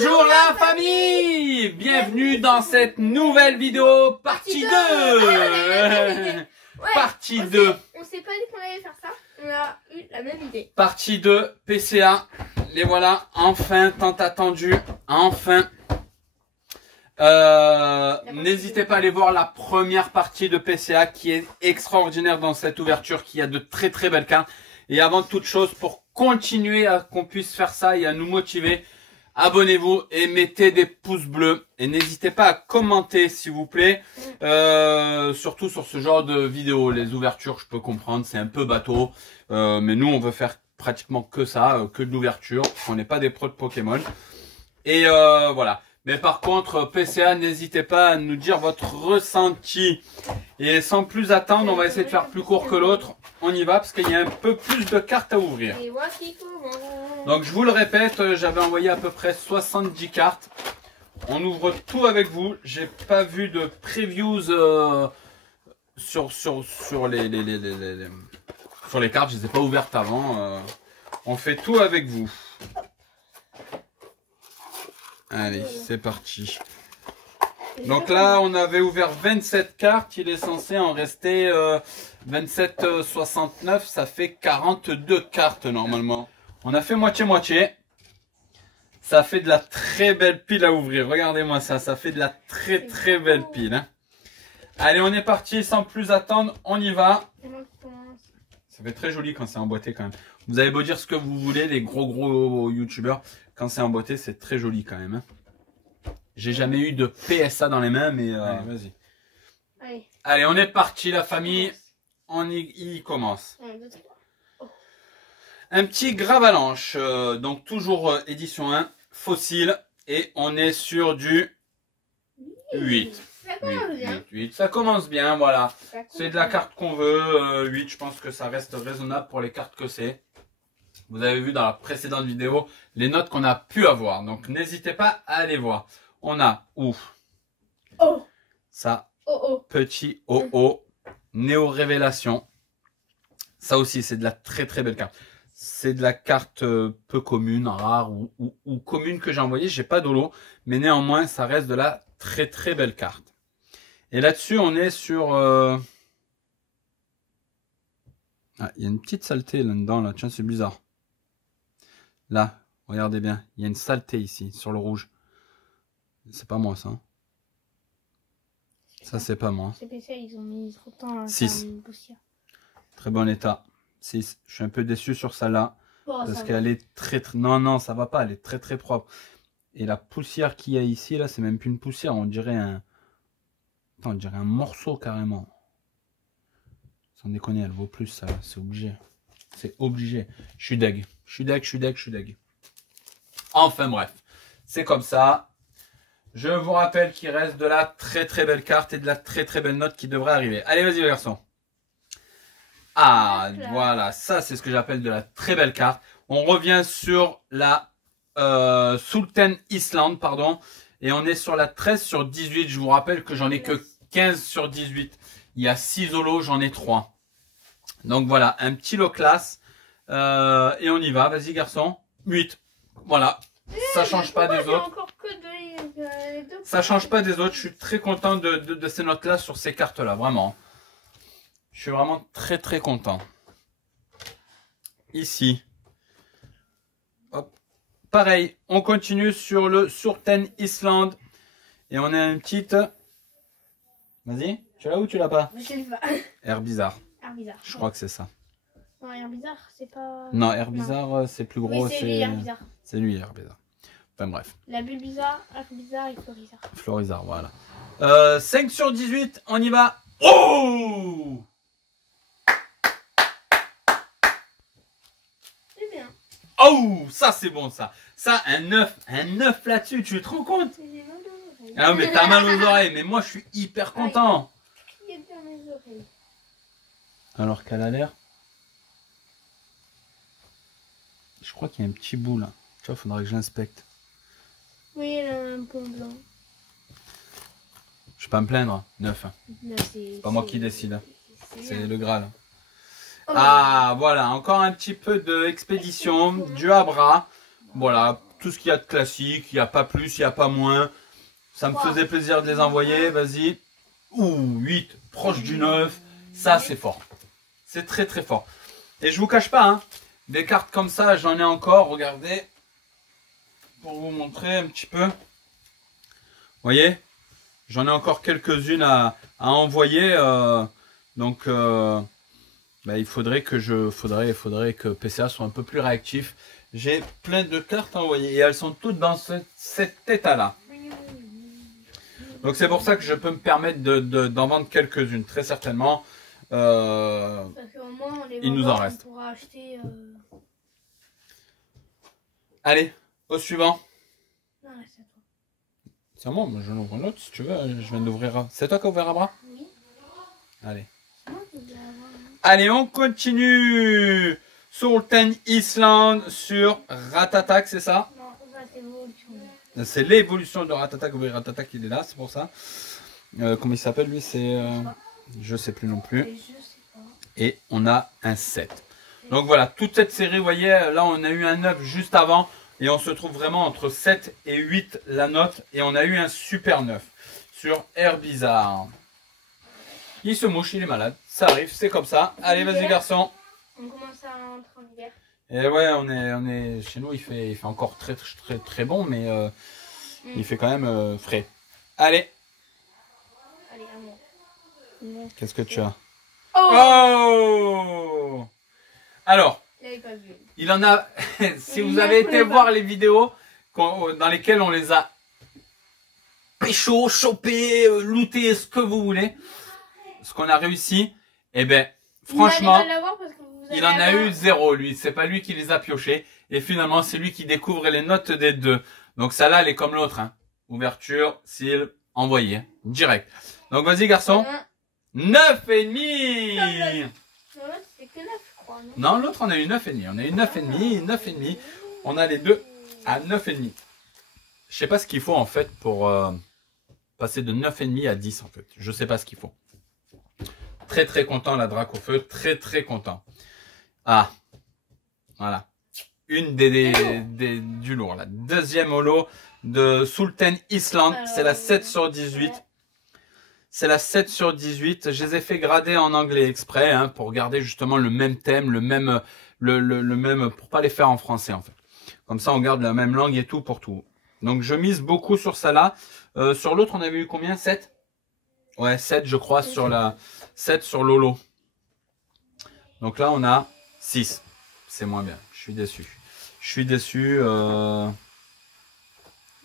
Bonjour la famille. Bienvenue dans cette nouvelle vidéo, partie 2. Partie 2. On s'est pas dit qu'on allait faire ça. On a eu la même idée. Partie 2, PCA. Les voilà, enfin, tant attendu. Enfin. N'hésitez pas à aller voir la première partie de PCA qui est extraordinaire dans cette ouverture, qui a de très très belles cartes. Et avant toute chose, pour continuer à qu'on puisse faire ça et à nous motiver, abonnez-vous et mettez des pouces bleus. Et n'hésitez pas à commenter s'il vous plaît, surtout sur ce genre de vidéo. Les ouvertures, je peux comprendre, c'est un peu bateau. Mais nous, on veut faire pratiquement que ça, que de l'ouverture. On n'est pas des pros de Pokémon. Et voilà. Mais par contre, PCA, n'hésitez pas à nous dire votre ressenti. Et sans plus attendre, on va essayer de faire plus court que l'autre. On y va parce qu'il y a un peu plus de cartes à ouvrir. Et voici comment. Donc je vous le répète, j'avais envoyé à peu près 70 cartes. On ouvre tout avec vous. J'ai pas vu de previews sur les cartes. Je les ai pas ouvertes avant. On fait tout avec vous. Allez, c'est parti. Donc là, on avait ouvert 27 cartes. Il est censé en rester 27,69. Ça fait 42 cartes normalement. On a fait moitié-moitié. Ça fait de la très belle pile à ouvrir. Regardez-moi ça. Ça fait de la très très belle pile. Hein. Allez, on est parti. Sans plus attendre, on y va. Ça fait très joli quand c'est emboîté quand même. Vous avez beau dire ce que vous voulez, les gros youtubeurs. Quand c'est emboîté, c'est très joli quand même. Hein. J'ai jamais eu de PSA dans les mains, mais vas-y. Allez, on est parti la famille. On y commence. 1, 2, 3. Oh. Un petit Gravalanche. Donc toujours édition 1, fossile. Et on est sur du 8. Ça commence bien. 8. Ça commence bien, voilà. C'est de la carte qu'on veut. 8, je pense que ça reste raisonnable pour les cartes que c'est. Vous avez vu dans la précédente vidéo les notes qu'on a pu avoir. Donc n'hésitez pas à aller voir. On a ça, petit OO, Néo Révélation. Ça aussi c'est de la très très belle carte. C'est de la carte peu commune, rare ou commune que j'ai envoyée. J'ai pas d'holo, mais néanmoins ça reste de la très très belle carte. Et là-dessus on est sur... Ah, il y a une petite saleté là-dedans, là. Tiens, c'est bizarre. Là, regardez bien, il y a une saleté ici, sur le rouge. C'est pas moi, ça. Ça, c'est pas moi. C'est spécial, ils ont mis trop de temps à 6. faire une poussière. Très bon état. 6. Je suis un peu déçu sur celle-là. Oh, parce qu'elle est très... Non, ça va pas, elle est très très propre. Et la poussière qu'il y a ici, là, c'est même plus une poussière. On dirait un... Attends, on dirait un morceau, carrément. Sans déconner, elle vaut plus, ça. C'est obligé. C'est obligé. Je suis deg. Je suis deg. Enfin bref, c'est comme ça. Je vous rappelle qu'il reste de la très très belle carte et de la très très belle note qui devrait arriver. Allez, vas-y les garçons. Ah, voilà, ça c'est ce que j'appelle de la très belle carte. On revient sur la Sultan Island, pardon. Et on est sur la 13 sur 18. Je vous rappelle que j'en ai que 15 sur 18. Il y a 6 holos, j'en ai 3. Donc voilà, un petit lot classe. Et on y va, vas-y garçon. 8. Voilà. Ça change pas des autres. Ça change pas des autres. Je suis très content de ces notes-là sur ces cartes-là, vraiment. Je suis vraiment très très content. Ici. Hop. Pareil, on continue sur le Sultan Island. Et on a une petite... Vas-y, tu l'as ou tu l'as pas? Je sais pas. Air bizarre. Air bizarre. Je crois que c'est ça. Non, Air bizarre, c'est pas... Non, Air bizarre, c'est plus gros. Oui, c'est lui, Air bizarre. C'est lui, Air bizarre. Enfin bref. La bulle bizarre, Air bizarre et Florizarre. Florizarre, voilà. 5 sur 18, on y va. Oh! C'est bien. Oh! Ça, c'est bon, ça. Ça, un 9 là-dessus, tu te rends compte? Ah, mais t'as mal aux oreilles, mais moi, je suis hyper content. Alors qu'elle a l'air... Je crois qu'il y a un petit bout, là. Tu vois, faudrait que je l'inspecte. Oui, elle a un peu blanc. Je vais pas me plaindre, 9. C'est pas moi qui décide. C'est le Graal. Oh, ah, voilà, encore un petit peu d'expédition, du Abra. Voilà, tout ce qu'il y a de classique. Il n'y a pas plus, il n'y a pas moins. Ça me faisait plaisir de les envoyer. Vas-y. Ouh, 8, proche du 9. Ça, c'est fort. C'est très très fort. Et je vous cache pas, hein, des cartes comme ça, j'en ai encore. Regardez. Pour vous montrer un petit peu. Vous voyez, j'en ai encore quelques-unes à envoyer. Donc, il faudrait que PCA soit un peu plus réactif. J'ai plein de cartes à envoyer. Et elles sont toutes dans cet état-là. Donc, c'est pour ça que je peux me permettre d'en vendre quelques-unes. Très certainement. Parce qu'au moins, il nous en reste. On pourra acheter, Allez, au suivant. Non, c'est à toi. C'est à moi, je l'ouvre un autre si tu veux. Je viens d'ouvrir. C'est toi qui as ouvert un bras? Oui. Allez. C'est moi qui vais avoir, hein. Allez, on continue. Sultan Island sur Ratatak, c'est ça? Non, ça c'est l'évolution. C'est l'évolution de Ratatak. Oui, Ratatak, il est là, c'est pour ça. Comment il s'appelle lui? C'est. Je sais plus non plus. Et je sais pas. Et on a un 7. Donc voilà, toute cette série, vous voyez, là on a eu un 9 juste avant. Et on se trouve vraiment entre 7 et 8 la note. Et on a eu un super 9 sur Air Bizarre. Il se mouche, il est malade. Ça arrive, c'est comme ça. Allez, vas-y garçon. On commence à entrer en hiver. Et ouais, on est chez nous, il fait encore très bon, mais il fait quand même frais. Allez. Allez, à moi. Qu'est-ce que tu as? Oh, Oh! Alors, pas vu. il en a. Si vous avez été voir les vidéos dans lesquelles on les a pécho, chopé, looté, ce que vous voulez, ce qu'on a réussi, eh ben, franchement, il en a eu 0, lui. C'est pas lui qui les a piochés. Et finalement, c'est lui qui découvre les notes des deux. Donc, celle-là, elle est comme l'autre. Hein. Ouverture, seal, envoyé. Direct. Donc, vas-y, garçon. 9,5. L'autre, c'est que 9, je crois. Non, l'autre, on a eu 9,5. On a eu 9,5, 9,5. On a les deux à 9,5. Je sais pas ce qu'il faut, en fait, pour passer de 9,5 à 10, en fait. Je sais pas ce qu'il faut. Très, très content, la Drac au feu. Très, très content. Ah. Voilà. Une du lourd. La deuxième holo de Sultan Island. C'est la 7 sur 18. C'est la 7 sur 18. Je les ai fait grader en anglais exprès, hein, pour garder justement le même thème, le même, pour pas les faire en français, en fait. Comme ça, on garde la même langue et tout pour tout. Donc, je mise beaucoup sur ça là. Sur l'autre, on avait eu combien? 7? Ouais, 7, je crois, sur la 7 sur l'holo. Donc là, on a 6. C'est moins bien. Je suis déçu. Je suis déçu.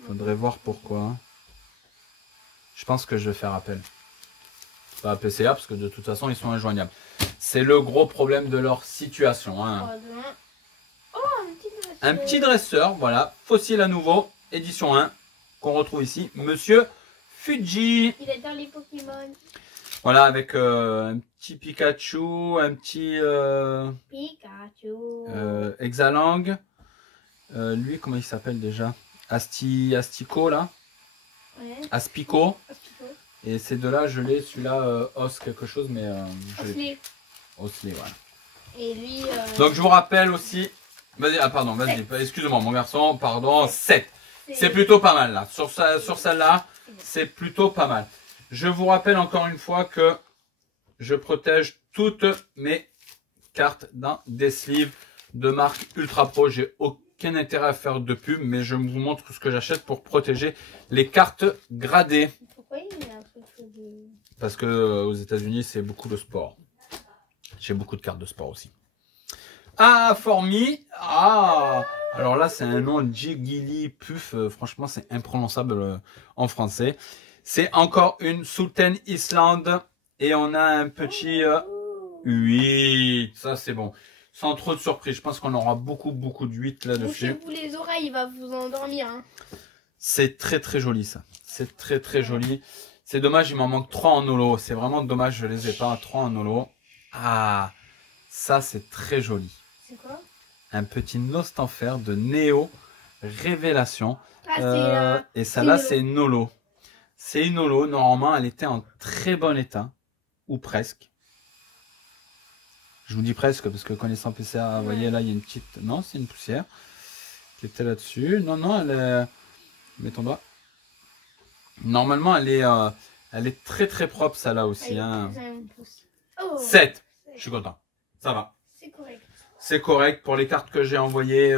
Faudrait voir pourquoi. Je pense que je vais faire appel. Pas à PCA, parce que de toute façon, ils sont injoignables. C'est le gros problème de leur situation. Hein. Oh, un petit dresseur, voilà. Fossile à nouveau, édition 1, qu'on retrouve ici. Monsieur Fuji. Il adore les Pokémon. Voilà, avec un petit Pikachu, un petit Pikachu. Exalang. Lui, comment il s'appelle déjà? Astico, là. Ouais. Aspico. Aspico. Et ces deux-là, je l'ai. Celui-là, Os quelque chose, mais... Osley. Osley, voilà. Et lui... Donc, je vous rappelle aussi... Vas-y, ah pardon, vas-y. Excuse-moi, mon garçon, pardon. 7. C'est plutôt pas mal, là. Sur celle-là, c'est plutôt pas mal. Je vous rappelle encore une fois que je protège toutes mes cartes dans des sleeves de marque Ultra Pro. J'ai aucun intérêt à faire de pub, mais je vous montre ce que j'achète pour protéger les cartes gradées. Pourquoi il y a un truc de... Parce que aux États-Unis, c'est beaucoup de sport. J'ai beaucoup de cartes de sport aussi. Ah, Formi. Ah, alors là, c'est un nom Jiggly Puff. Franchement, c'est imprononçable en français. C'est encore une Sultan Island. Et on a un petit 8. Ça, c'est bon. Sans trop de surprise. Je pense qu'on aura beaucoup de 8 là-dessus. Bouchez-vous les oreilles, il va vous endormir. Hein. C'est très joli, ça. C'est très joli. C'est dommage, il m'en manque 3 en holo. C'est vraiment dommage, je les ai pas 3 en holo. Ah, ça, c'est très joli. C'est quoi? Un petit Lost en fer de Néo Révélation. Ah, et ça là, c'est une holo. C'est une holo. Normalement, elle était en très bon état. Ou presque. Je vous dis presque parce que connaissant PCA, vous voyez là, il y a une petite... Non, c'est une poussière qui était là-dessus. Non, non, elle est... Mets ton doigt. Normalement, elle est très très propre, ça là aussi. Hein. Oh, 7. Je suis content. Ça va. c'est correct. C'est correct pour les cartes que j'ai envoyées.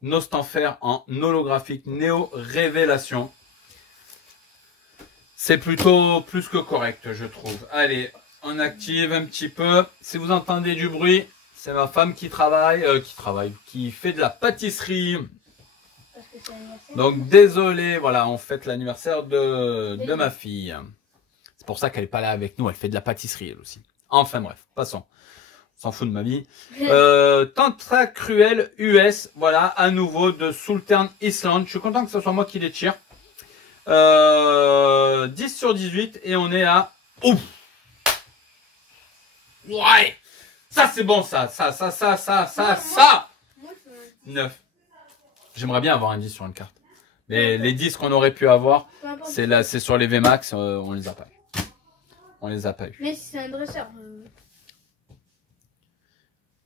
Nostanfer en holographique Néo Révélation. C'est plutôt plus que correct, je trouve. Allez, on active un petit peu. Si vous entendez du bruit, c'est ma femme qui qui fait de la pâtisserie. Parce que c'est l'anniversaire. Donc désolé, voilà, on fête l'anniversaire de ma fille. C'est pour ça qu'elle n'est pas là avec nous, elle fait de la pâtisserie elle aussi. Enfin bref, passons. On s'en fout de ma vie. Tentacruel US, voilà, à nouveau de Sultan Island. Je suis content que ce soit moi qui les tire. 10 sur 18 et on est à... Ouf. Ouais. Ça c'est bon ça. Ça. 9. J'aimerais bien avoir un 10 sur une carte. Mais les 10 qu'on aurait pu avoir, c'est sur les VMAX, on les a pas eu. On les a pas eu. Mais c'est un dresseur.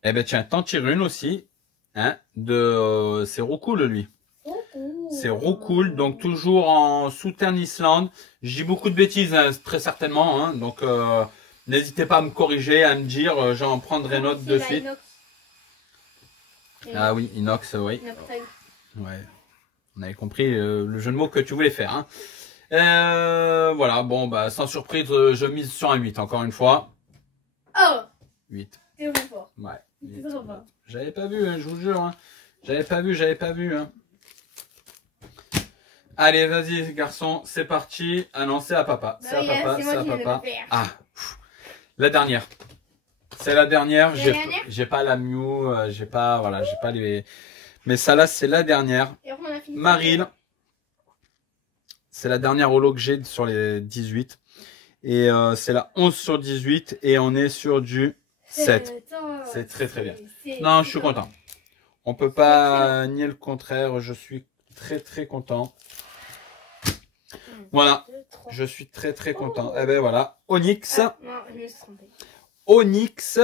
Eh ben tiens, t'en tires une aussi. Hein, c'est Roucool lui. C'est Roucool, donc toujours en Southern Island. Je dis beaucoup de bêtises, hein, très certainement. Hein, donc n'hésitez pas à me corriger, à me dire, j'en prendrai note de suite. Ah oui, inox, oui. Ouais, on avait compris le jeu de mots que tu voulais faire. Hein. Voilà, bon, bah sans surprise, je mise sur un 8 encore une fois. Oh 8. C'est vraiment fort. Ouais. Vraiment fort. J'avais pas vu, hein, je vous jure. Hein. J'avais pas vu. Hein. Allez, vas-y, garçon, c'est parti. Ah non, c'est à papa. C'est à papa, c'est à papa. Ah, pff. La dernière. C'est la dernière. J'ai pas la Mew, j'ai pas les... Mais ça là, c'est la dernière. Maril. C'est la dernière holo que j'ai sur les 18. Et c'est la 11 sur 18. Et on est sur du 7. C'est très très bien. Non, je suis content. On peut pas nier le contraire. Je suis très très content. Voilà. Je suis très très content. Eh ben voilà. Onyx. Onyx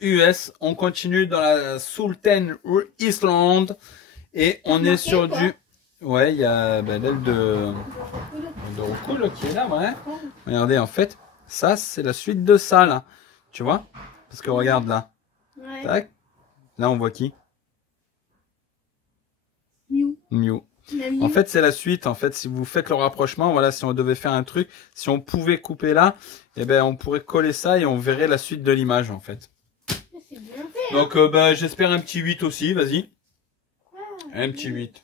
US. On continue dans la Sultan Island. Et on est sur du... Ouais, il y a l'aile de Roucool qui est là, ouais. Regardez, en fait, ça, c'est la suite de ça, là. Tu vois? Parce que regarde là. Ouais. Tac. Là, on voit qui? Mew. En fait, c'est la suite. En fait, si vous faites le rapprochement, voilà, si on devait faire un truc, si on pouvait couper là, eh ben, on pourrait coller ça et on verrait la suite de l'image, en fait. C'est bien fait. Donc, j'espère un petit 8 aussi, vas-y. Un petit 8.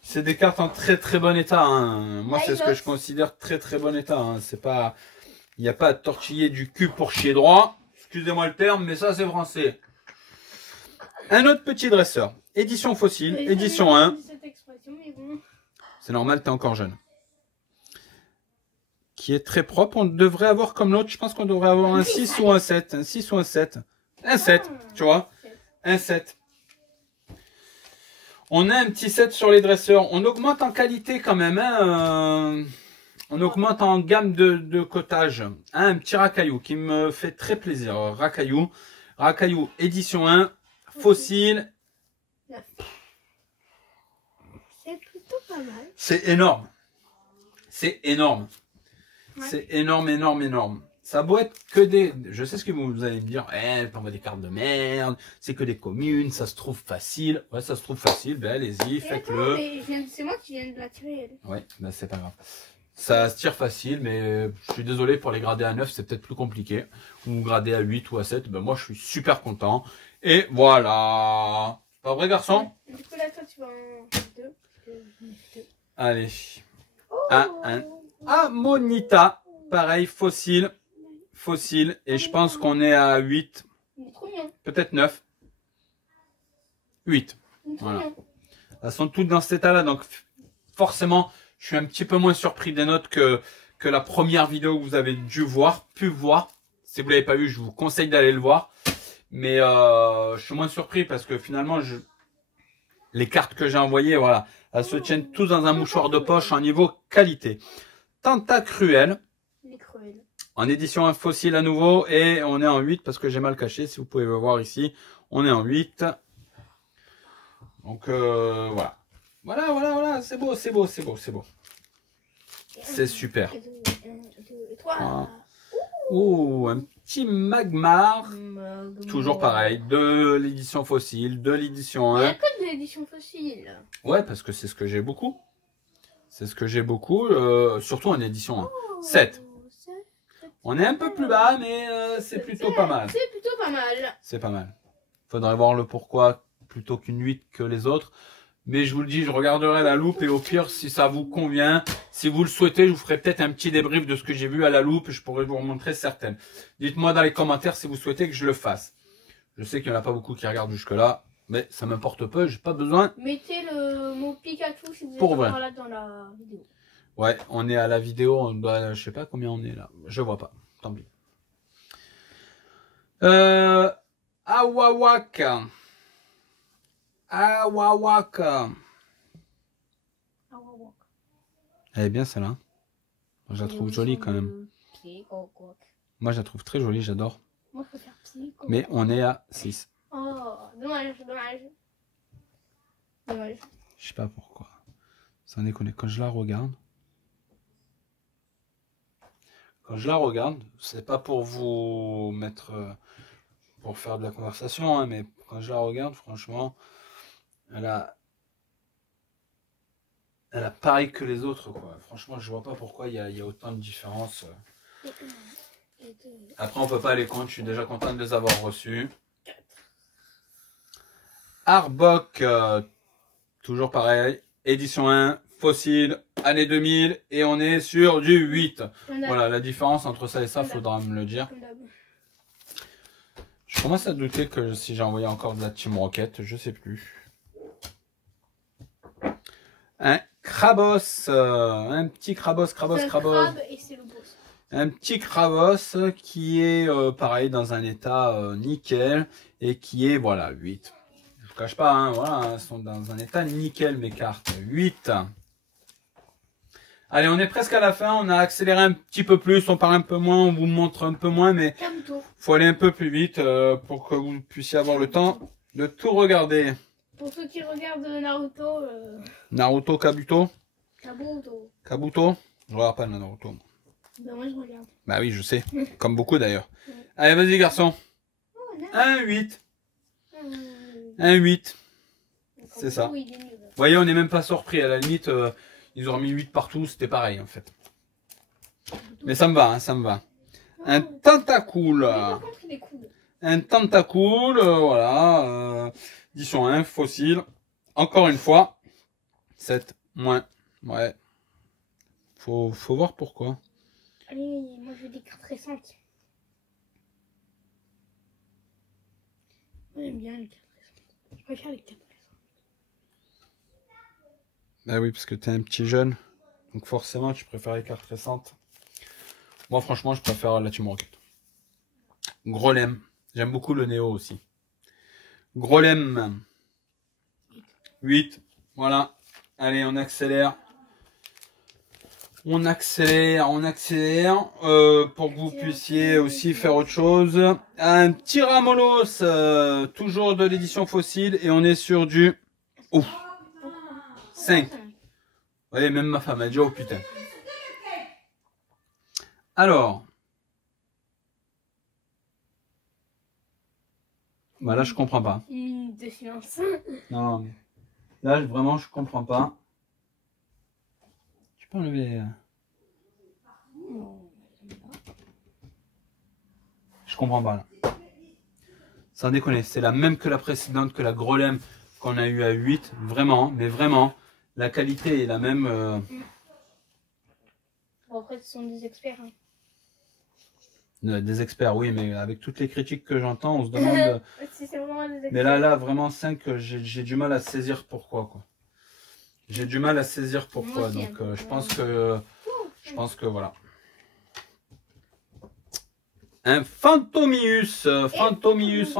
C'est des cartes en très très bon état. Hein. Moi, c'est ce que je considère très très bon état. Hein. C'est pas, il n'y a pas à tortiller du cul pour chier droit. Excusez-moi le terme, mais ça c'est français. Un autre petit dresseur. Édition fossile, édition 1. C'est normal, t'es encore jeune. Qui est très propre. On devrait avoir comme l'autre. Je pense qu'on devrait avoir un 6 ou un 7. Un 6 ou un 7. Un 7, tu vois. Un 7. On a un petit 7 sur les dresseurs. On augmente en qualité quand même. Hein, on augmente en gamme de cotage. Hein, un petit racaillou qui me fait très plaisir. Racaillou. Racaillou édition 1. Fossile. C'est plutôt pas mal. C'est énorme. C'est énorme. Ouais. C'est énorme, énorme, énorme. Ça doit être que des... Je sais ce que vous allez me dire. T'envoies des cartes de merde. C'est que des communes. Ça se trouve facile. Ouais, ça se trouve facile. Ben, allez-y, faites-le. C'est moi qui viens de la tirer. Ouais, ben, c'est pas grave. Ça se tire facile, mais je suis désolé pour les grader à 9, c'est peut-être plus compliqué. Ou grader à 8 ou à 7. Ben, moi, je suis super content. Et voilà. Pas vrai, garçon? Du coup, là, toi, tu vas en 2. Allez. Oh. Un Amonita. Pareil, fossile. Fossile. Et je pense qu'on est à 8. Peut-être 9. 8. Voilà. Elles sont toutes dans cet état-là. Donc, forcément, je suis un petit peu moins surpris des notes que la première vidéo que vous avez pu voir. Si vous l'avez pas vu, je vous conseille d'aller le voir. Mais je suis moins surpris parce que finalement, les cartes que j'ai envoyées, voilà, elles se tiennent tous dans un mouchoir de poche en niveau qualité. Tentacruel. En édition un fossile à nouveau. Et on est en 8 parce que j'ai mal caché. Si vous pouvez le voir ici, on est en 8. Donc voilà. Voilà, c'est beau. C'est super. 1, 2, 3. Ah. Oh, un petit Magmar. Toujours pareil, de l'édition fossile, de l'édition Il n'y 1. a que de l'édition fossile. Ouais, parce que c'est ce que j'ai beaucoup. Surtout en édition 1. 7. On est un peu plus bas, mais c'est plutôt pas mal. C'est plutôt pas mal. C'est pas mal. Faudrait voir le pourquoi plutôt qu'une 8 que les autres. Mais je vous le dis, je regarderai la loupe et au pire, si ça vous convient, si vous le souhaitez, je vous ferai peut-être un petit débrief de ce que j'ai vu à la loupe et je pourrai vous remontrer certaines. Dites-moi dans les commentaires si vous souhaitez que je le fasse. Je sais qu'il n'y en a pas beaucoup qui regardent jusque-là, mais ça m'importe peu, j'ai pas besoin. Mettez le mot Pikachu si vous êtes Pour vrai. encore là dans la vidéo. Ouais, on est à la vidéo, on doit, je sais pas combien on est là. Je vois pas, tant pis. Awawaka. Elle est bien celle-là. Je la trouve jolie quand même. Moi je la trouve très jolie, j'adore. Moi je préfère Psycho. Mais on est à 6. Oh, dommage. Je sais pas pourquoi. Sans déconner, quand je la regarde, c'est pas pour vous mettre, pour faire de la conversation, hein, mais quand je la regarde, franchement, elle a pareil que les autres, quoi. Franchement, je vois pas pourquoi il y a autant de différences. Après, on peut pas les compter, je suis déjà content de les avoir reçus. Arbok, toujours pareil, édition 1, fossile, année 2000, et on est sur du 8. Voilà, la différence entre ça et ça, faudra me le dire. Je commence à douter que si j'ai envoyé encore de la Team Rocket, je sais plus. Un Krabos, un petit Krabos. Un petit Krabos qui est pareil dans un état nickel et qui est, voilà, 8. Je vous cache pas, hein, voilà, elles sont dans un état nickel mes cartes. 8. Allez, on est presque à la fin, on a accéléré un petit peu plus, on parle un peu moins, on vous montre un peu moins, mais faut aller un peu plus vite pour que vous puissiez avoir le temps de tout regarder. Pour ceux qui regardent Naruto. Naruto, Kabuto. Kabuto. Je regarde pas le Naruto. Ben moi je regarde. Bah oui, je sais. Comme beaucoup d'ailleurs. Allez, vas-y garçon. Un 8. Un 8. C'est ça. Vous voyez, on n'est même pas surpris. À la limite, ils auraient mis 8 partout. C'était pareil en fait. Mais ça me va, hein, ça me va. Un Tentacool. Un Tentacool, voilà. Édition 1, fossile. Encore une fois. 7 moins. Ouais. Faut voir pourquoi. Allez, moi je veux des cartes récentes. Moi j'aime bien les cartes récentes. Je préfère les cartes récentes. Bah oui, parce que t'es un petit jeune. Donc forcément, tu préfères les cartes récentes. Moi, franchement, je préfère la Team Rocket. Grolem. J'aime beaucoup le Néo aussi. Grolem. 8. Voilà. Allez, on accélère. On accélère. Pour que vous puissiez aussi faire autre chose. Un petit Ramolos. Toujours de l'édition fossile. Et on est sur du... Ouf. 5. Vous voyez, même ma femme a dit, oh putain. Alors. Bah là, je comprends pas. Une minute de silence. Non, mais là, vraiment, je comprends pas. Tu peux enlever... Je comprends pas, là. Sans déconner, c'est la même que la précédente, que la Grolem qu'on a eu à 8. Vraiment, mais vraiment, la qualité est la même. Bon, après, ce sont des experts. Hein. Des experts, oui, mais avec toutes les critiques que j'entends, on se demande... Si c'est vraiment des experts. Mais là, vraiment, 5, j'ai du mal à saisir pourquoi, quoi. J'ai du mal à saisir pourquoi, aussi, donc je pense que... voilà. Un Fantomius. Fantomius.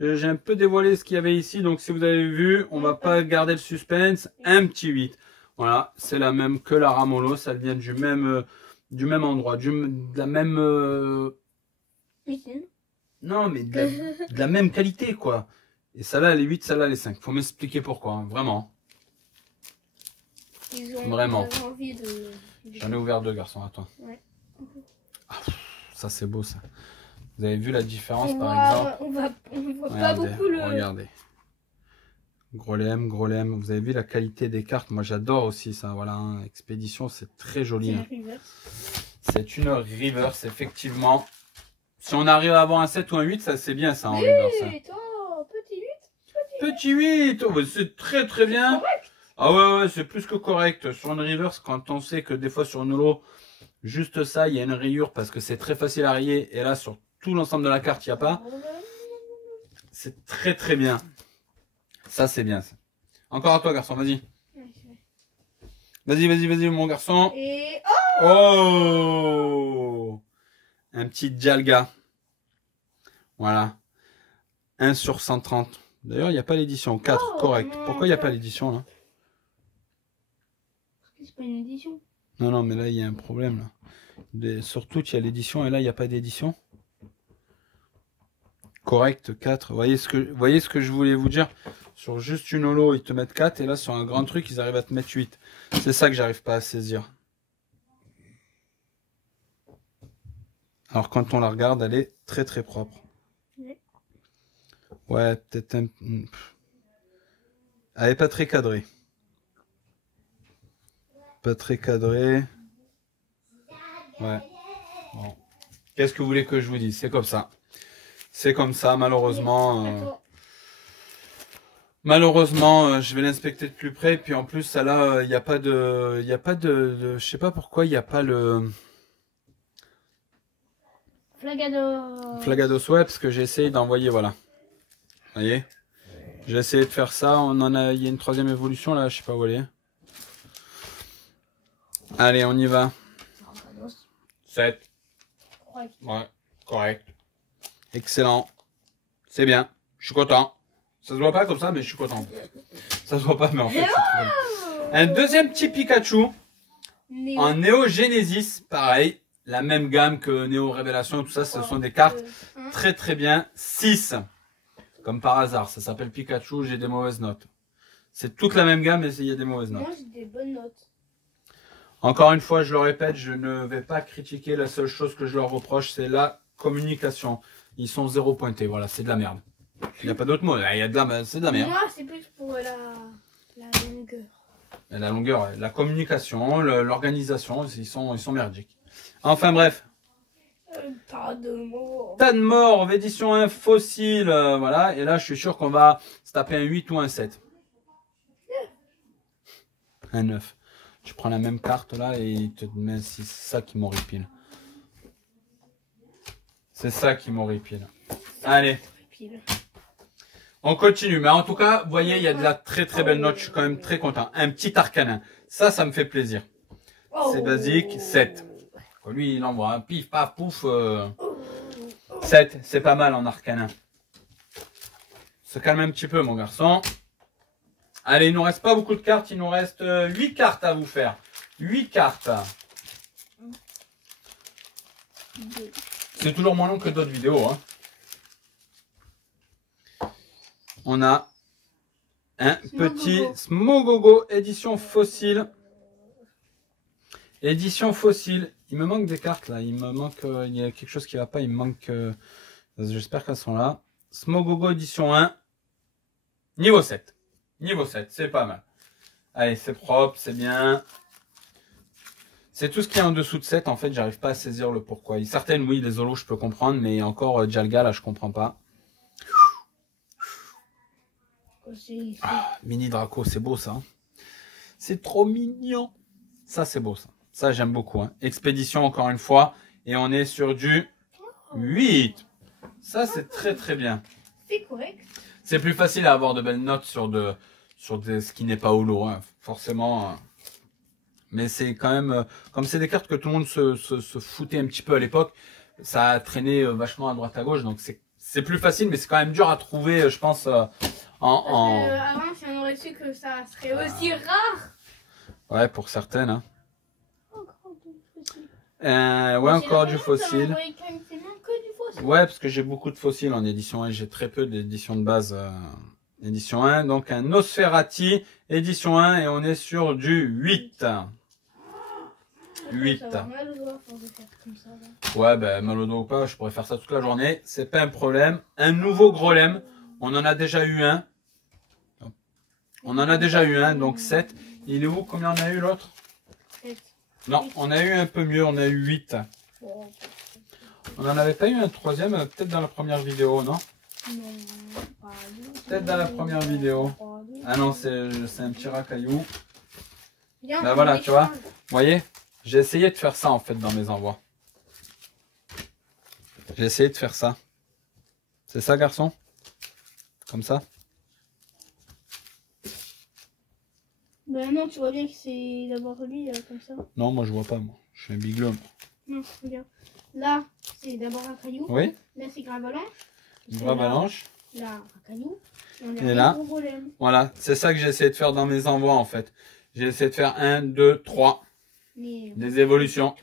J'ai un peu dévoilé ce qu'il y avait ici, donc si vous avez vu, on va pas garder le suspense. Un petit 8. Voilà, c'est la même que la Ramolos, ça vient du même endroit, de la même... Non, mais de la même qualité, quoi. Et celle-là, elle est 8, celle-là, elle est 5. Faut m'expliquer pourquoi, hein, vraiment. Vraiment. Envie de... J'en ai ouvert 2, garçons, à toi. Ouais. Ah, ça, c'est beau, ça. Vous avez vu la différence, par exemple? On voit pas Regardez, beaucoup le... regardez. Gros lemme, gros lemme. Vous avez vu la qualité des cartes? Moi, j'adore aussi ça. Voilà, hein. Expédition, c'est très joli. Hein. C'est une reverse, effectivement. Si on arrive à avoir un 7 ou un 8, ça c'est bien ça en reverse. Oui, toi, petit 8. Petit 8, oh, c'est très très bien. Ah ouais, c'est plus que correct. Sur une reverse, quand on sait que des fois sur une holo, juste ça, il y a une rayure parce que c'est très facile à rayer. Et là, sur tout l'ensemble de la carte, il n'y a pas. C'est très très bien. Ça, c'est bien ça. Encore à toi, garçon, vas-y. Vas-y, mon garçon. Et... Oh, un petit Dialga. Voilà. 1 sur 130. D'ailleurs, il n'y a pas l'édition. 4, correct. Pourquoi il n'y a pas l'édition là? Parce que c'est pas une édition. Non, mais là, il y a un problème. Là. Surtout, il y a l'édition et là, il n'y a pas d'édition. Correct, 4. Vous voyez ce que je voulais vous dire? Sur juste une holo, ils te mettent 4. Et là, sur un grand truc, ils arrivent à te mettre 8. C'est ça que j'arrive pas à saisir. Alors, quand on la regarde, elle est très très propre. Ouais, peut-être un... Elle est pas très cadrée. Pas très cadrée. Ouais. Bon. Qu'est-ce que vous voulez que je vous dise? C'est comme ça. C'est comme ça, malheureusement. Malheureusement, je vais l'inspecter de plus près. Puis en plus, ça là, il n'y a pas de... je sais pas pourquoi, il n'y a pas le... Flagados, ouais, parce que j'ai essayé d'envoyer, voilà. Vous voyez? J'ai essayé de faire ça. Il y a une 3e évolution, là, je sais pas où elle est. Allez, on y va. 7. Ouais, correct. Excellent. C'est bien. Je suis content. Ça se voit pas comme ça, mais je suis content. Ça se voit pas, mais en fait, c'est très bien. Un deuxième petit Pikachu. En Neo Genesis, pareil. La même gamme que Neo Révélation, tout ça, ce sont des cartes très très bien. 6. Comme par hasard, ça s'appelle Pikachu, j'ai des mauvaises notes. C'est toute la même gamme, mais il y a des mauvaises notes. Moi, j'ai des bonnes notes. Encore une fois, je le répète, je ne vais pas critiquer. La seule chose que je leur reproche, c'est la communication. Ils sont 0 pointés, voilà, c'est de la merde. Il n'y a pas d'autre mot, c'est de la merde. Moi, c'est plus pour la longueur. La longueur, la communication, l'organisation, ils sont merdiques. Enfin bref. Tas de morts. Tas de morts, édition 1 fossile, voilà. Et là, je suis sûr qu'on va se taper un 8 ou un 7. Un 9. Tu prends la même carte là et il te met, c'est ça qui m'horripile. C'est ça qui m'horripile. Allez. On continue. Mais en tout cas, vous voyez, il y a de la très très belle note. Je suis quand même très content. Un petit Arcanin. Ça me fait plaisir. C'est basique. 7. Lui, il envoie un pif, paf, pouf. 7. C'est pas mal en Arcanin. Se calme un petit peu, mon garçon. Allez, il nous reste pas beaucoup de cartes. Il nous reste 8 cartes à vous faire. 8 cartes. C'est toujours moins long que d'autres vidéos. Hein. On a un petit Smogogo édition fossile. Édition fossile. Il me manque des cartes là. Il me manque. Il y a quelque chose qui va pas. Il me manque. J'espère qu'elles sont là. Smogogo édition 1. Niveau 7. Niveau 7. C'est pas mal. Allez, c'est propre. C'est bien. C'est tout ce qui est en dessous de 7. En fait, j'arrive pas à saisir le pourquoi. Certaines, oui, les holos, je peux comprendre. Mais encore Dialga, là, je comprends pas. Ah, mini Draco, c'est beau ça. C'est trop mignon. Ça, c'est beau ça. Ça, j'aime beaucoup. Hein. Expédition, encore une fois. Et on est sur du 8. Ça, c'est très très bien. C'est correct. C'est plus facile à avoir de belles notes sur ce qui n'est pas holo. Hein. Forcément. Mais c'est quand même... comme c'est des cartes que tout le monde se foutait un petit peu à l'époque. Ça a traîné vachement à droite à gauche. Donc c'est plus facile. Mais c'est quand même dur à trouver, je pense... avant, si on aurait su que ça serait aussi rare. Ouais, pour certaines. Hein. Ouais, encore du fossile. aussi. Ouais, parce que j'ai beaucoup de fossiles en édition 1. J'ai très peu d'édition de base édition 1. Donc un Nosferati, édition 1. Et on est sur du 8. 8. Ça va mal au doigt, faut le faire comme ça, là. Ouais, ben mal au dos ou pas, je pourrais faire ça toute la journée. C'est pas un problème. Un nouveau Grolem. On en a déjà eu un. On en a déjà eu un, donc 7. Il est où? Combien on a eu l'autre? 7. Non, on a eu un peu mieux, on a eu 8. Bon, On n'en avait pas eu un troisième, peut-être dans la première vidéo, non? non, pas du tout. Peut-être dans la première vidéo. Pas du Ah non, c'est un petit racaillou. Viens, Bah on voilà, échange. tu vois. Vous voyez? J'ai essayé de faire ça en fait dans mes envois. J'ai essayé de faire ça. C'est ça, garçon? Comme ça? Ben non, tu vois bien que c'est d'abord lui, comme ça. Non, moi je vois pas, moi. Je suis un biglum. Non, regarde. Là, c'est d'abord un caillou. Oui? Là, c'est Gravalanche. Une vraie avalanche. Là, un caillou. Et là. Un golem. Voilà, c'est ça que j'ai essayé de faire dans mes envois en fait. J'ai essayé de faire 1, 2, 3. Mais... Des évolutions.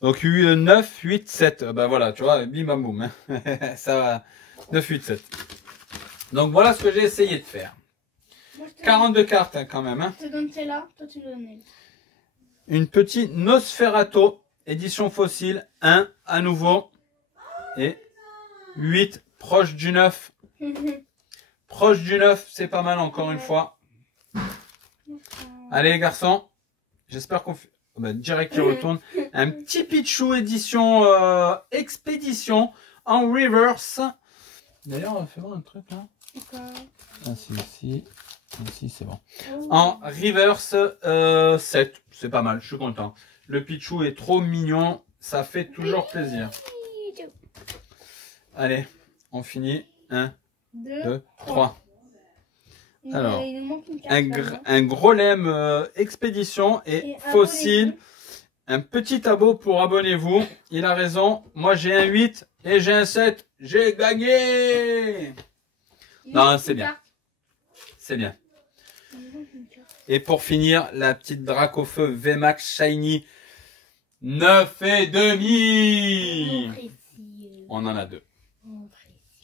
Donc 9, 8, 7. Ben voilà, tu vois, bim bam boum. Hein. Ça va. 9, 8, 7. Donc voilà ce que j'ai essayé de faire. Moi, je te 42 cartes hein, quand même. Hein. Je te donne celle-là, toi tu me donnes elle. Une petite Nosferatu, édition fossile, 1 à nouveau. Et 8, proche du 9. Proche du 9, c'est pas mal encore une fois. Allez les garçons, j'espère qu'on fait... Oh ben, direct il retourne. Un petit Pichou édition expédition en reverse. D'ailleurs, on va faire un truc là. Ah si, ici. Ici, c'est bon. En reverse 7. C'est pas mal, je suis content. Le Pichou est trop mignon. Ça fait toujours plaisir. Allez, on finit. 1, 2, 3. Alors, il nous manque une carte, un Grolem expédition et fossile. Un petit abo pour abonnez-vous. Il a raison. Moi, j'ai un 8 et j'ai un 7. J'ai gagné. Non, c'est bien. C'est bien. Et pour finir, la petite Dracofeu VMAX Shiny 9 et demi. On en a 2.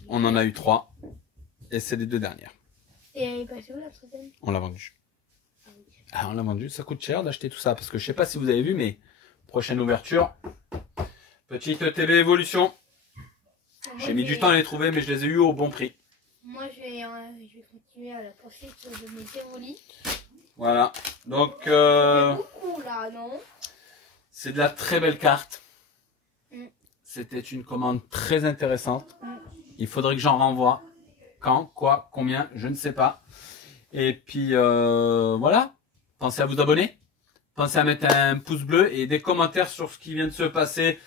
On en a eu 3. Et c'est les 2 dernières. Et elle est passée où la troisième? On l'a vendu. Ah, on l'a vendu. Ça coûte cher d'acheter tout ça. Parce que je sais pas si vous avez vu, mais prochaine ouverture. Petite TV évolution. J'ai mis du temps à les trouver, mais je les ai eu au bon prix. Moi, je vais continuer à la poursuite de mes évolis. Voilà. Donc, Beaucoup là, non? c'est de la très belle carte. C'était une commande très intéressante. Il faudrait que j'en renvoie. Quand, quoi, combien, je ne sais pas. Et puis, voilà. Pensez à vous abonner. Pensez à mettre un pouce bleu et des commentaires sur ce qui vient de se passer.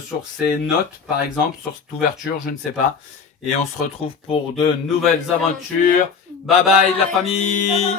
Sur ces notes, par exemple, sur cette ouverture, je ne sais pas. Et on se retrouve pour de nouvelles aventures. Bye bye la famille!